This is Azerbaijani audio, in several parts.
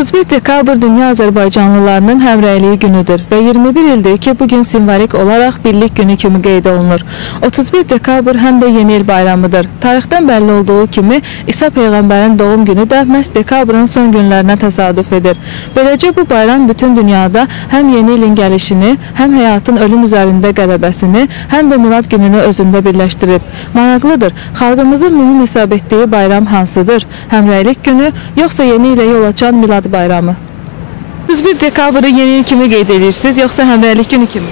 31 dekabr Dünya Azərbaycanlılarının həmrəyliyi günüdür və 21 ildir ki, bugün simvolik olaraq birlik günü kimi qeyd olunur. 31 dekabr həm də yeni il bayramıdır. Tarixdən bəlli olduğu kimi, İsa Peyğəmbərin doğum günü də məhz dekabrın son günlərinə təsadüf edir. Beləcə bu bayram bütün dünyada həm yeni ilin gəlişini, həm həyatın ölüm üzərində qələbəsini, həm də milad gününü özündə birləşdirib. Maraqlıdır, xalqımızın mühüm hesab etdiyi bayram hansıdır? Həmrəylik günü, yoxsa yeni ilə yol açan milad bayramı? 31 dekabrı yeni il kimi qeyd edirsiniz, yoxsa həmrəylik günü kimi?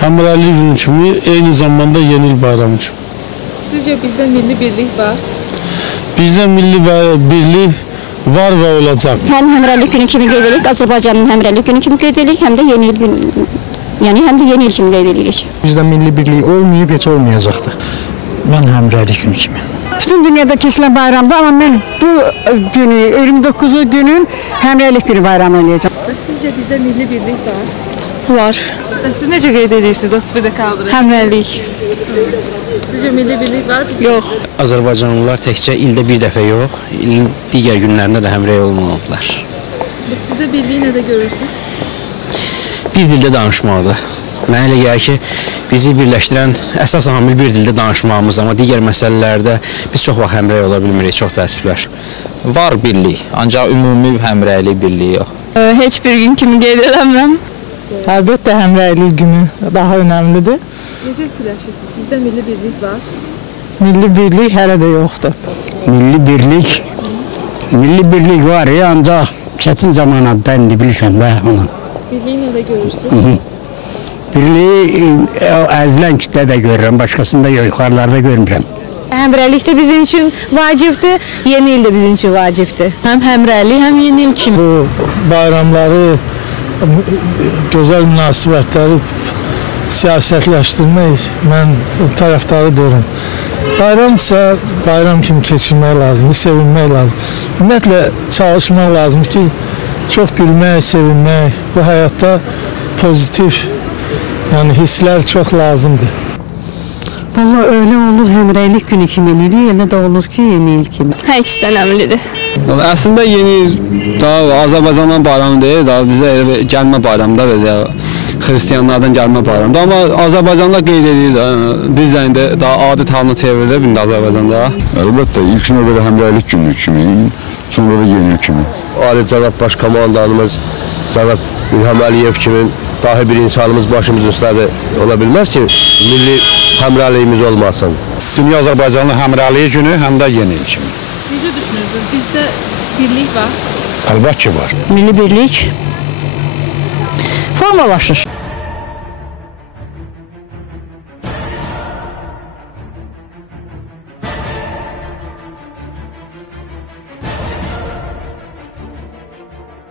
Həmrəylik günü kimi, eyni zamanda yeni il bayramı kimi. Sizcə bizdə milli birlik var? Bizdə milli birlik var və olacaq. Həm həmrəylik günü kimi qeyd edirik, Azərbaycanın həmrəylik günü kimi qeyd edirik, həm də yeni il günü, yəni həm də yeni il kimi qeyd edirik. Bizdə milli birlik olmayıb, heç olmayacaqdır. Mən həmrəylik günü kimi. Bütün dünyada keçilən bayramda, amma mən bu günü, 29-cu günün həmrəylik günü bayramı eləyəcəm. Sizcə bizdə milli birlik var? Var. Siz necə qeyd edirsiniz 31 dekabrı? Həmrəylik. Sizcə milli birlik var? Yox. Azərbaycanlılar təkcə ildə bir dəfə yox, ilin digər günlərində də həmrəy olmalıdırlar. Bizdə birliyi nədə görürsünüz? Bir dildə danışmaqdır. Mənə elə gəlir ki, bizi birləşdirən əsas amil bir dildə danışmağımız, amma digər məsələlərdə biz çox vaxt həmrəy ola bilmirik, çox təəssüflər. Var birlik, ancaq ümumi həmrəylik birliyi yox. Heç bir gün kimi qeyd edəmirəm. Əlbəttə həmrəylik günü daha önəmlidir. Necə fikirləşirsiniz? Bizdə milli birlik var? Milli birlik hələ də yoxdur. Milli birlik var ya, ancaq çətin zamanında indi bilirsən də onu. Birliyi nədə görürsünüz? Birliyi əzilən kütlədə görürəm, başqasında yox, yuxarılarda görmürəm. Həmrəylik də bizim üçün vacibdir, yeni il də bizim üçün vacibdir. Həm həmrəylik, həm yeni il kimi. Bu bayramları, gözəl münasibətləri siyasətləşdirmək mən tərəfdarı deyirəm. Bayramsa bayram kimi keçirmək lazımdır, sevinmək lazımdır. Ümumiyyətlə çalışmaq lazımdır ki, çox gülmək, sevinmək, bu həyatda pozitiv hisslər çox lazımdır. Valla öyle olur, həmrəylik günü kimi elədir, elə də olur ki, yeni il kimi. Hər ikisi önəmlidir. Əslində yeni il daha Azərbaycandan bayramı deyil, daha bizə gəlmə bayramı da, xristiyanlardan gəlmə bayramı. Amma Azərbaycanla qeyd edir, biz də indi daha adət halına çevrilir indi Azərbaycanda. Əlbəttə, ilk növbədə həmrəylik günü kimi, sonra da yeni il kimi. Ali Cənab Baş Komandanımız Cənab İlham Əliyev kimi dahi bir insanımız başımız üstədə ola bilməz ki, milli həmrəliyimiz olmasın. Dünya Azərbaycanlı həmrəliyi günü, həm də yeni il kimi. Necə düşünürsünüz? Bizdə birlik var? Əlbəttə ki var. Milli birlik formalaşır.